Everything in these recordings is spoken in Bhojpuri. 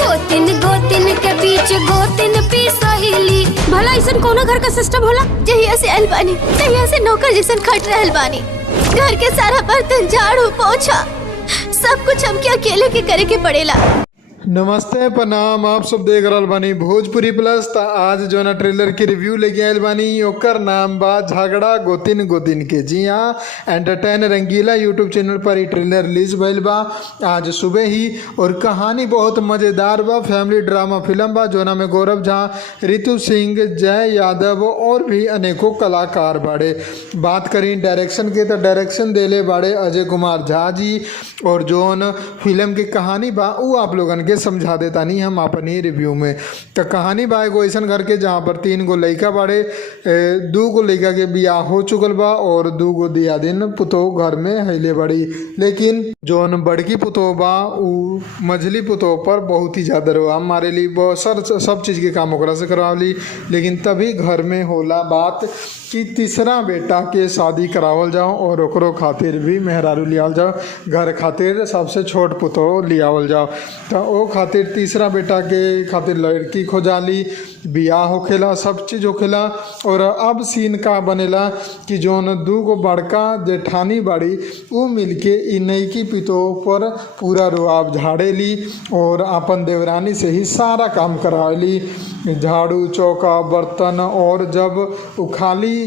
गोतिन गोतिन के बीच गोतिन पी सहेली। भला ऐसा कोनो घर का सिस्टम होला? जहिया से आइल बानी तहिया से नौकर जैसन खट रहल बानी। घर के सारा बर्तन झाड़ू पोछा सब कुछ हमके अकेले के करे के पड़ेला। नमस्ते प्रणाम, आप सब देख रहल बानी भोजपुरी प्लस। त आज जो ना ट्रेलर के रिव्यू लेके आयल बानी, ओकर नाम बा झगड़ा गोतिन गोतिन के। जी हाँ, एंटरटेन रंगीला यूट्यूब चैनल पर ही ट्रेलर रिलीज भइल बा आज सुबह ही। और कहानी बहुत मज़ेदार बा, फैमिली ड्रामा फिल्म बा जोना में गौरव झा, रितु सिंह, जय यादव और भी अनेकों कलाकार बाड़े। बात करी डायरेक्शन के, तो डायरेक्शन देले बाड़े अजय कुमार झा जी। और जोन फिल्म की कहानी बा वो आप लोगन के समझा देता नहीं हम अपनी रिव्यू में। तो कहानी बा एगो ऐसा घर के जहाँ पर 3 गो लड़का बाड़े, 2 गो लड़का के बियाह हो चुकल बा और 2 गो दियादिन पुतो घर में हैले बड़ी। लेकिन जोन बड़की पुतो बा उ मझली पुतो पर बहुत ही ज़्यादा रोआम मारेली, सब चीज़ के काम ओकरा से करवाली। लेकिन तभी घर में होला बात कि तीसरा बेटा के शादी करावल जाओ और ओकरो खातिर भी मेहरारू लियावल जाओ, घर खातिर सबसे छोट पुतो लियावल जाओ। तो ओ खातिर तीसरा बेटा के खातिर लड़की खोजाली, बियाह होखेला, सब चीज़ होखेला। और अब सीन का बनेला कि जोन 2 गो बड़का जेठानी बाड़ी वो मिलके इ नईकी पितो पर पूरा रुआब झाड़ेली और अपन देवरानी से ही सारा काम करावेली, झाड़ू चौका बर्तन। और जब वो खाली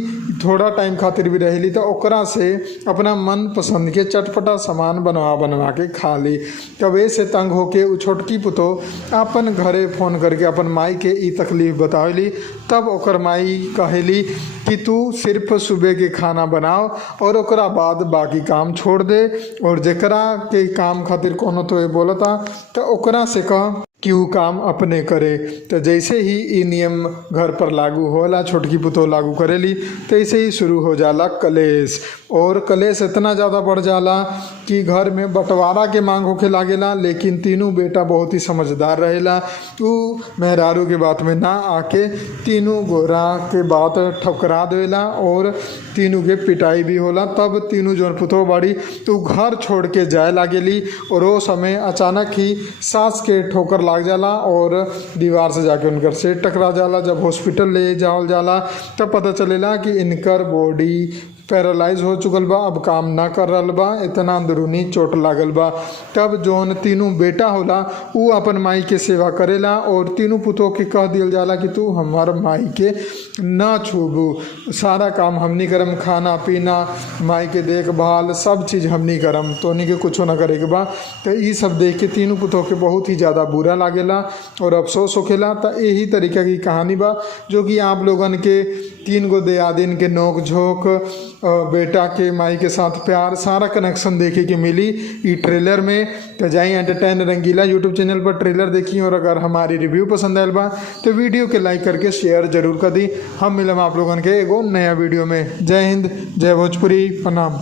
थोड़ा टाइम खातिर भी रहेली तो ओकरा से अपना मन पसंद के चटपटा सामान बनवा के खा ली। कबे से तंग होके उ छोटकी पुतो अपन घरे फ़ोन करके अपन माई के ई तकलीफ़ बतावेली। तब ओकर माई कहेली कि तू सिर्फ सुबह के खाना बनाओ और ओकरा बाद बाकी काम छोड़ दे, और जेकरा के काम खातिर कोनो तो बोलता तो ओकरा से कह कि वो काम अपने करे। तो जैसे ही ये नियम घर पर लागू होला, छोटकी पुतो लागू करेली, तैसे ही शुरू हो जाला कलेश। और कलेश इतना ज़्यादा बढ़ जाला कि घर में बंटवारा के मांग होके लागेला। लेकिन तीनों बेटा बहुत ही समझदार रहेला, वो मेहरारू के बात में ना आके तीनों गोरा के बात ठुकरा देला और तीनों के पिटाई भी होला। तब तीनों जौन पुतो बाड़ी तो घर छोड़ के जाए लागेली। और वो समय अचानक ही सास के ठोकर लाग जाला और दीवार से जाके उनकर से टकरा जाला। जब हॉस्पिटल ले जावल जाला तब पता चलेला कि इनकर बॉडी पैरालाइज हो चुकल बा, अब काम ना कर रहल बा, इतना अंदरूनी चोट लागल बा। तब जोन तीनों बेटा होला वो अपन माई के सेवा करेला और तीनों पुतों के कह दियल जाला कि तू हमार माई के ना छूबू, सारा काम हमनी करम, खाना पीना, माई के देखभाल सब चीज़ हमनी करम, तो उन्हीं के कुछो ना करे के बा। तो ये सब देख के तीनों पुतों के बहुत ही ज़्यादा बुरा लागेला और अफसोस होखेला। तो यही तरीका की कहानी बा जो कि आप लोगन के 3 गो दियादिन के नोक झोंक, बेटा के माई के साथ प्यार, सारा कनेक्शन देखे के मिली ई ट्रेलर में। तो जाइए एंटरटेन रंगीला यूट्यूब चैनल पर ट्रेलर देखिए। और अगर हमारी रिव्यू पसंद आयल बा तो वीडियो के लाइक करके शेयर जरूर कर दी। हम मिलम आप लोगन के एगो नया वीडियो में। जय हिंद, जय भोजपुरी, प्रणाम।